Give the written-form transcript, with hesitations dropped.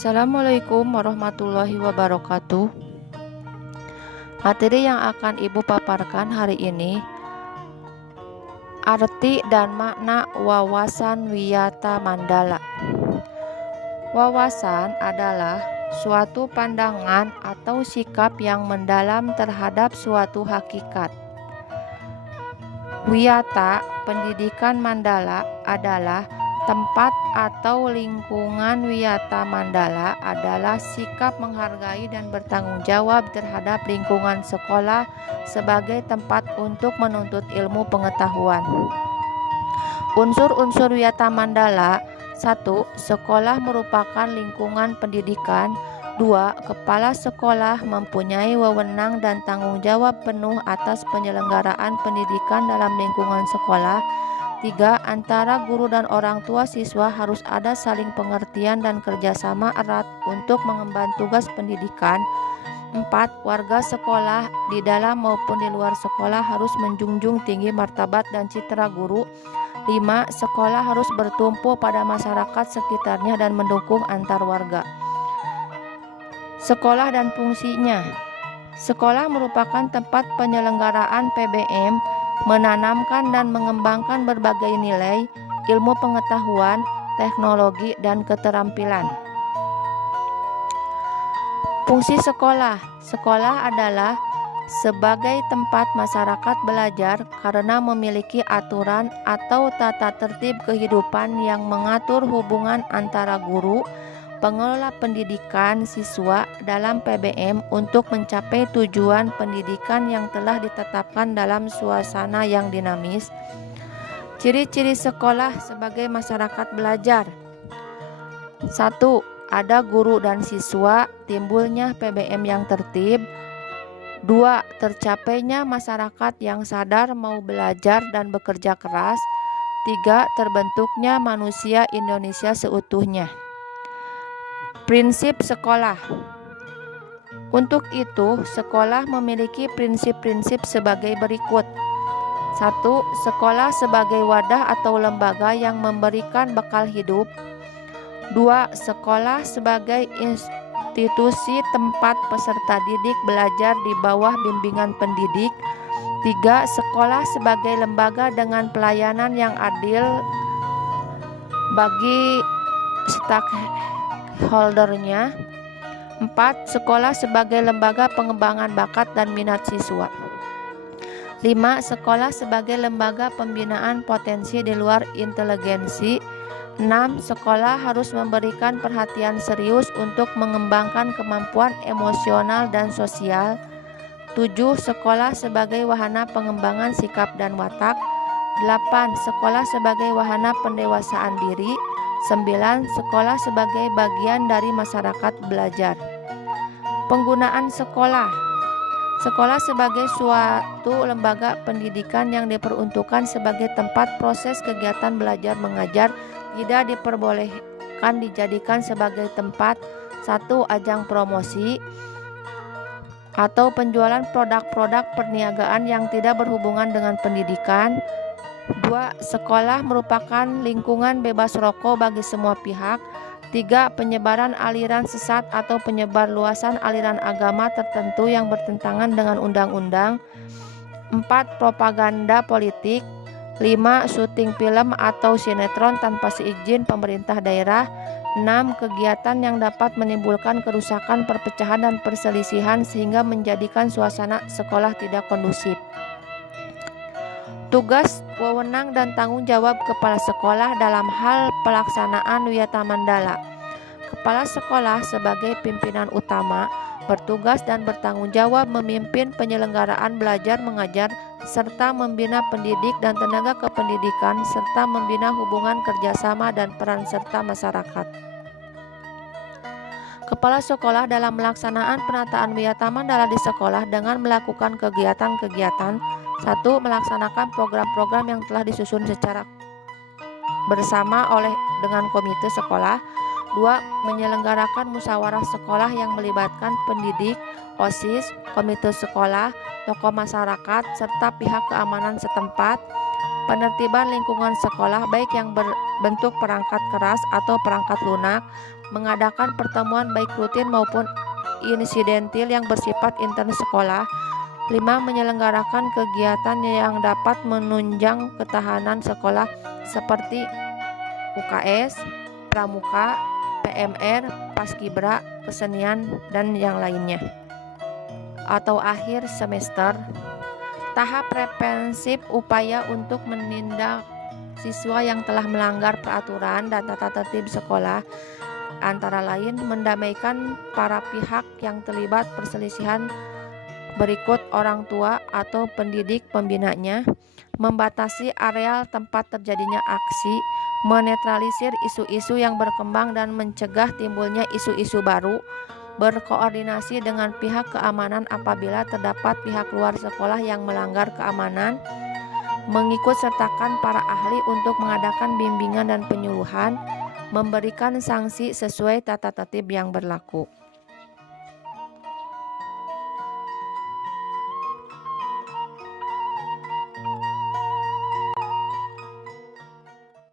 Assalamualaikum warahmatullahi wabarakatuh. Materi yang akan Ibu paparkan hari ini, arti dan makna wawasan wiyata mandala. Wawasan adalah suatu pandangan atau sikap yang mendalam terhadap suatu hakikat. Wiyata pendidikan mandala adalah tempat atau lingkungan wiyata mandala adalah sikap menghargai dan bertanggung jawab terhadap lingkungan sekolah sebagai tempat untuk menuntut ilmu pengetahuan. Unsur-unsur wiyata mandala: 1. Sekolah merupakan lingkungan pendidikan. 2. Kepala sekolah mempunyai wewenang dan tanggung jawab penuh atas penyelenggaraan pendidikan dalam lingkungan sekolah. 3. Antara guru dan orang tua siswa harus ada saling pengertian dan kerjasama erat untuk mengemban tugas pendidikan. 4. Warga sekolah di dalam maupun di luar sekolah harus menjunjung tinggi martabat dan citra guru. 5. Sekolah harus bertumpu pada masyarakat sekitarnya dan mendukung antar warga. Sekolah dan fungsinya. Sekolah merupakan tempat penyelenggaraan PBM, menanamkan dan mengembangkan berbagai nilai, ilmu pengetahuan, teknologi, dan keterampilan. Fungsi sekolah. Sekolah adalah sebagai tempat masyarakat belajar karena memiliki aturan atau tata tertib kehidupan yang mengatur hubungan antara guru, pengelola pendidikan, siswa dalam PBM untuk mencapai tujuan pendidikan yang telah ditetapkan dalam suasana yang dinamis. Ciri-ciri sekolah sebagai masyarakat belajar. 1. Ada guru dan siswa, timbulnya PBM yang tertib. 2. Tercapainya masyarakat yang sadar mau belajar dan bekerja keras. 3. Terbentuknya manusia Indonesia seutuhnya. Prinsip sekolah. Untuk itu, sekolah memiliki prinsip-prinsip sebagai berikut. 1. Sekolah sebagai wadah atau lembaga yang memberikan bekal hidup. 2. Sekolah sebagai institusi tempat peserta didik belajar di bawah bimbingan pendidik. 3. Sekolah sebagai lembaga dengan pelayanan yang adil bagi stakeholdernya. 4. Sekolah sebagai lembaga pengembangan bakat dan minat siswa. 5. Sekolah sebagai lembaga pembinaan potensi di luar inteligensi. 6. Sekolah harus memberikan perhatian serius untuk mengembangkan kemampuan emosional dan sosial. 7. Sekolah sebagai wahana pengembangan sikap dan watak. 8. Sekolah sebagai wahana pendewasaan diri. 9. Sekolah sebagai bagian dari masyarakat belajar. Penggunaan sekolah. Sekolah sebagai suatu lembaga pendidikan yang diperuntukkan sebagai tempat proses kegiatan belajar mengajar, tidak diperbolehkan dijadikan sebagai tempat 1. Ajang promosi atau penjualan produk-produk perniagaan yang tidak berhubungan dengan pendidikan. 2. Sekolah merupakan lingkungan bebas rokok bagi semua pihak. 3. Penyebaran aliran sesat atau penyebar luasan aliran agama tertentu yang bertentangan dengan undang-undang. 4. Propaganda politik. 5. Syuting film atau sinetron tanpa seizin pemerintah daerah. 6. Kegiatan yang dapat menimbulkan kerusakan, perpecahan, dan perselisihan sehingga menjadikan suasana sekolah tidak kondusif. Tugas, wewenang, dan tanggung jawab kepala sekolah dalam hal pelaksanaan wiyata mandala. Kepala sekolah sebagai pimpinan utama bertugas dan bertanggung jawab memimpin penyelenggaraan belajar mengajar serta membina pendidik dan tenaga kependidikan serta membina hubungan kerjasama dan peran serta masyarakat. Kepala sekolah dalam melaksanaan penataan wiyata mandala di sekolah dengan melakukan kegiatan-kegiatan. 1. Melaksanakan program-program yang telah disusun secara bersama dengan komite sekolah. 2. Menyelenggarakan musyawarah sekolah yang melibatkan pendidik, OSIS, komite sekolah, tokoh masyarakat, serta pihak keamanan setempat. Penertiban lingkungan sekolah baik yang berbentuk perangkat keras atau perangkat lunak, mengadakan pertemuan baik rutin maupun insidentil yang bersifat intern sekolah. 5. Menyelenggarakan kegiatan yang dapat menunjang ketahanan sekolah seperti UKS, pramuka, PMR, paskibra, kesenian, dan yang lainnya. Atau akhir semester. Tahap preventif upaya untuk menindak siswa yang telah melanggar peraturan dan tata tertib sekolah, antara lain mendamaikan para pihak yang terlibat perselisihan berikut orang tua atau pendidik pembinanya, membatasi areal tempat terjadinya aksi, menetralisir isu-isu yang berkembang dan mencegah timbulnya isu-isu baru, berkoordinasi dengan pihak keamanan apabila terdapat pihak luar sekolah yang melanggar keamanan, mengikut sertakan para ahli untuk mengadakan bimbingan dan penyuluhan, memberikan sanksi sesuai tata tertib yang berlaku.